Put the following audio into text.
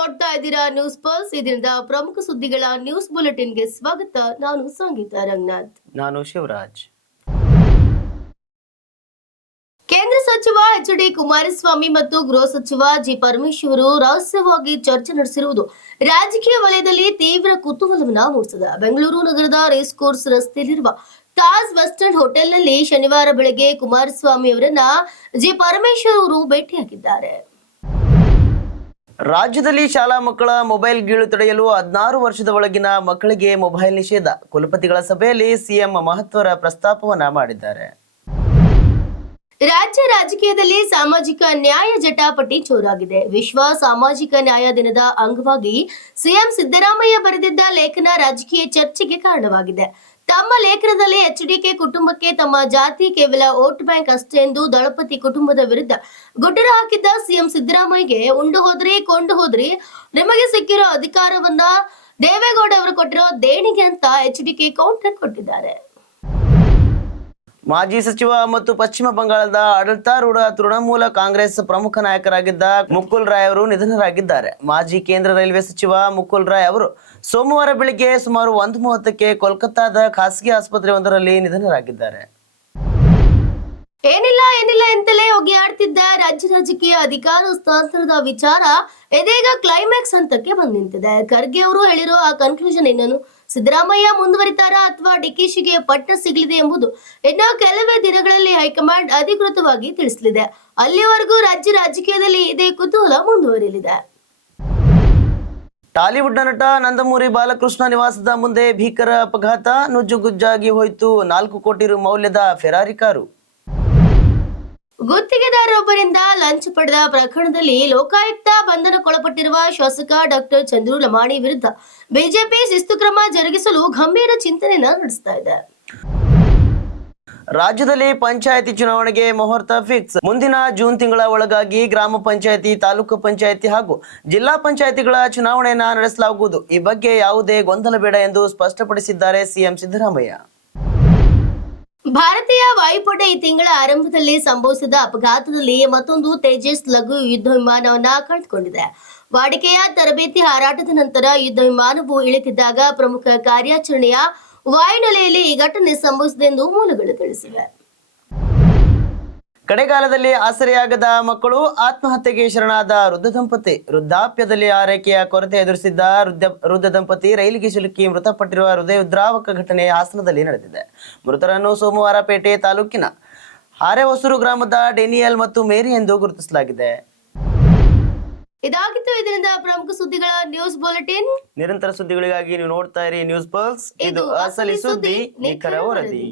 ನೋಡ್ತಾ ಇದ್ದೀರಾ news pulse. ಇದರಿಂದ ಪ್ರಮುಖ ಸುದ್ದಿಗಳ ನ್ಯೂಸ್ ಬುಲೆಟಿನ್ಗೆ ಸ್ವಾಗತ. ನಾನು ಸಂಗೀತ ರಂಗನಾಥ್. ನಾನು ಶಿವರಾಜ್. ಕೇಂದ್ರ ಸಚಿವ ಎಚ್.ಡಿ. ಕುಮಾರಸ್ವಾಮಿ ಮತ್ತು ಗೃಹ ಸಚಿವ ಜಿ. ಪರಮೇಶ್ವರ್ ರಹಸ್ಯವಾಗಿ ಚರ್ಚೆ ನಡೆಸಿರುವುದು ರಾಜಕೀಯ ವಲಯದಲ್ಲಿ ತೀವ್ರ ಕುತೂಹಲವನ್ನು ಮೂಡಿಸಿದೆ. ಬೆಂಗಳೂರು ನಗರದ ರೇಸ್ ಕೋರ್ಸ್ ರಸ್ತೆಯಲ್ಲಿರುವ ತಾಜ್ ವೆಸ್ಟರ್ನ್ ಹೋಟೆಲ್ನಲ್ಲಿ ಶನಿವಾರ ಬೆಳಗ್ಗೆ ಕುಮಾರಸ್ವಾಮಿ ಅವರನ್ನ ಜಿ. ಪರಮೇಶ್ವರ್ ಅವರು ಭೇಟಿಯಾಗಿದ್ದಾರೆ. ರಾಜ್ಯದಲ್ಲಿ ಶಾಲಾ ಮಕ್ಕಳ ಮೊಬೈಲ್ ಗೀಳು ತಡೆಯಲು 16 ವರ್ಷದ ಒಳಗಿನ ಮಕ್ಕಳಿಗೆ ಮೊಬೈಲ್ ನಿಷೇಧ. ಕುಲಪತಿಗಳ ಸಭೆಯಲ್ಲಿ ಸಿಎಂ ಮಹತ್ವದ ಪ್ರಸ್ತಾಪವನ್ನ ಮಾಡಿದ್ದಾರೆ. ರಾಜ್ಯ ರಾಜಕೀಯದಲ್ಲಿ ಸಾಮಾಜಿಕ ನ್ಯಾಯ ಜಟಾಪಟಿ ಜೋರಾಗಿದೆ. ವಿಶ್ವ ಸಾಮಾಜಿಕ ನ್ಯಾಯ ದಿನದ ಅಂಗವಾಗಿ ಸಿಎಂ ಸಿದ್ದರಾಮಯ್ಯ ಬರೆದಿದ್ದ ಲೇಖನ ರಾಜಕೀಯ ಚರ್ಚೆಗೆ ಕಾರಣವಾಗಿದೆ. ತಮ್ಮ ಲೇಖನದಲ್ಲಿ ಎಚ್ಡಿಕೆ ಕುಟುಂಬಕ್ಕೆ ತಮ್ಮ ಜಾತಿ ಕೇವಲ ವೋಟ್ ಬ್ಯಾಂಕ್ ಅಷ್ಟೇ ಎಂದು ದಳಪತಿ ಕುಟುಂಬದ ವಿರುದ್ಧ ಗುಟುರ ಹಾಕಿದ್ದ ಸಿಎಂ ಸಿದ್ದರಾಮಯ್ಯಗೆ ಉಂಡು ಹೋದ್ರಿ ಕೊಂಡು ಹೋದ್ರಿ, ನಿಮಗೆ ಸಿಕ್ಕಿರೋ ಅಧಿಕಾರವನ್ನ ದೇವೇಗೌಡ ಅವರು ಕೊಟ್ಟಿರೋ ದೇಣಿಗೆ ಅಂತ ಎಚ್ಡಿಕೆ ಕೌಂಟರ್ ಕೊಟ್ಟಿದ್ದಾರೆ. ಮಾಜಿ ಸಚಿವ ಮತ್ತು ಪಶ್ಚಿಮ ಬಂಗಾಳದ ಆಡಳಿತಾರೂಢ ತೃಣಮೂಲ ಕಾಂಗ್ರೆಸ್ ಪ್ರಮುಖ ನಾಯಕರಾಗಿದ್ದ ಮುಕುಲ್ ರಾಯ್ ಅವರು ನಿಧನರಾಗಿದ್ದಾರೆ. ಮಾಜಿ ಕೇಂದ್ರ ರೈಲ್ವೆ ಸಚಿವ ಮುಕುಲ್ ರಾಯ್ ಅವರು ಸೋಮವಾರ ಬೆಳಿಗ್ಗೆ ಸುಮಾರು 1:30ಕ್ಕೆ ಕೋಲ್ಕತ್ತಾದ ಖಾಸಗಿ ಆಸ್ಪತ್ರೆಯೊಂದರಲ್ಲಿ ನಿಧನರಾಗಿದ್ದಾರೆ. ಏನಿಲ್ಲ ಎಂತಲೇ ಒಗ್ಯಾಡ್ತಿದ್ದ ರಾಜ್ಯ ರಾಜಕೀಯ ಅಧಿಕಾರ ಹಸ್ತಾಂತರದ ವಿಚಾರ ಇದೀಗ ಕ್ಲೈಮ್ಯಾಕ್ಸ್ ಹಂತಕ್ಕೆ ಬಂದು ನಿಂತಿದೆ. ಖರ್ಗೆ ಅವರು ಹೇಳಿರೋ ಆ ಕನ್ಕ್ಲೂಷನ್ ಏನನ್ನು? ಸಿದ್ದರಾಮಯ್ಯ ಮುಂದುವರಿತಾರ ಅಥವಾ ಡಿಕೆಶಿಗೆ ಪಟ್ಟ ಸಿಗಲಿದೆ ಎಂಬುದು ಇನ್ನು ಕೆಲವೇ ದಿನಗಳಲ್ಲಿ ಹೈಕಮಾಂಡ್ ಅಧಿಕೃತವಾಗಿ ತಿಳಿಸಲಿದೆ. ಅಲ್ಲಿವರೆಗೂ ರಾಜ್ಯ ರಾಜಕೀಯದಲ್ಲಿ ಇದೇ ಕುತೂಹಲ ಮುಂದುವರಿಯಲಿದೆ. ಟಾಲಿವುಡ್ ನಟ ನಂದಮೂರಿ ಬಾಲಕೃಷ್ಣ ನಿವಾಸದ ಮುಂದೆ ಭೀಕರ ಅಪಘಾತ, ನುಜ್ಜುಗುಜ್ಜಾಗಿ ಹೋಯಿತು 4 ಕೋಟಿ ರು ಮೌಲ್ಯದ ಫೆರಾರಿ ಕಾರು. ಗುತ್ತಿಗೆದಾರರೊಬ್ಬರಿಂದ ಲಂಚ ಪಡೆದ ಪ್ರಕರಣದಲ್ಲಿ ಲೋಕಾಯುಕ್ತ ಬಂಧನಕ್ಕೊಳಪಟ್ಟಿರುವ ಶಾಸಕ ಡಾಕ್ಟರ್ ಚಂದ್ರು ಲಮಾಣಿ ವಿರುದ್ಧ ಬಿಜೆಪಿ ಶಿಸ್ತು ಕ್ರಮ ಜರುಗಿಸಲು ಗಂಭೀರ ಚಿಂತನೆಯನ್ನು ನಡೆಸ್ತಾ ಇದೆ. ರಾಜ್ಯದಲ್ಲಿ ಪಂಚಾಯಿತಿ ಚುನಾವಣೆಗೆ ಮುಹೂರ್ತ ಫಿಕ್ಸ್. ಮುಂದಿನ ಜೂನ್ ತಿಂಗಳ ಒಳಗಾಗಿ ಗ್ರಾಮ ಪಂಚಾಯಿತಿ, ತಾಲೂಕು ಪಂಚಾಯಿತಿ ಹಾಗೂ ಜಿಲ್ಲಾ ಪಂಚಾಯಿತಿಗಳ ಚುನಾವಣೆಯನ್ನ ನಡೆಸಲಾಗುವುದು. ಈ ಬಗ್ಗೆ ಯಾವುದೇ ಗೊಂದಲ ಬೇಡ ಎಂದು ಸ್ಪಷ್ಟಪಡಿಸಿದ್ದಾರೆ ಸಿಎಂ ಸಿದ್ದರಾಮಯ್ಯ. ಭಾರತೀಯ ವಾಯುಪಡೆ ಈ ತಿಂಗಳ ಆರಂಭದಲ್ಲಿ ಸಂಭವಿಸಿದ ಅಪಘಾತದಲ್ಲಿ ಮತ್ತೊಂದು ತೇಜಸ್ ಲಘು ಯುದ್ಧ ವಿಮಾನವನ್ನ ಕಳೆದುಕೊಂಡಿದೆ. ವಾಡಿಕೆಯ ತರಬೇತಿ ಹಾರಾಟದ ನಂತರ ಯುದ್ಧ ವಿಮಾನವು ಇಳಿತಿದ್ದಾಗ ಪ್ರಮುಖ ಕಾರ್ಯಾಚರಣೆಯ ವಾಯುನೆಲೆಯಲ್ಲಿ ಈ ಘಟನೆ ಸಂಭವಿಸಿದೆ ಎಂದು ಮೂಲಗಳು ತಿಳಿಸಿವೆ. ಕಡೆಗಾಲದಲ್ಲಿ ಆಸರೆಯಾಗದ ಮಕ್ಕಳು ಆತ್ಮಹತ್ಯೆಗೆ ಶರಣಾದ ವೃದ್ಧ ದಂಪತಿ. ವೃದ್ಧಾಪ್ಯದಲ್ಲಿ ಆರೈಕೆಯ ಕೊರತೆ ಎದುರಿಸಿದ್ದ ವೃದ್ಧ ದಂಪತಿ ರೈಲಿಗೆ ಸಿಲುಕಿ ಮೃತಪಟ್ಟಿರುವ ಹೃದಯೋದ್ರಾವಕ ಘಟನೆ ಹಾಸನದಲ್ಲಿ ನಡೆದಿದೆ. ಮೃತರನ್ನು ಸೋಮವಾರಪೇಟೆ ತಾಲೂಕಿನ ಹಾರೆಹೊಸೂರು ಗ್ರಾಮದ ಡೇನಿಯಲ್ ಮತ್ತು ಮೇರಿ ಎಂದು ಗುರುತಿಸಲಾಗಿದೆ. ಇದಾಗಿತ್ತು ಇದರಿಂದ ಪ್ರಮುಖ ಸುದ್ದಿಗಳ ನ್ಯೂಸ್ ಬುಲೆಟಿನ್. ನಿರಂತರ ಸುದ್ದಿಗಳಿಗಾಗಿ ನೀವು ನೋಡ್ತಾ ಇರಿ ನ್ಯೂಸ್ ಪಲ್ಸ್. ಇದು ಅಸಲಿ ಸುದ್ದಿ, ನಿಖರ ವರದಿ.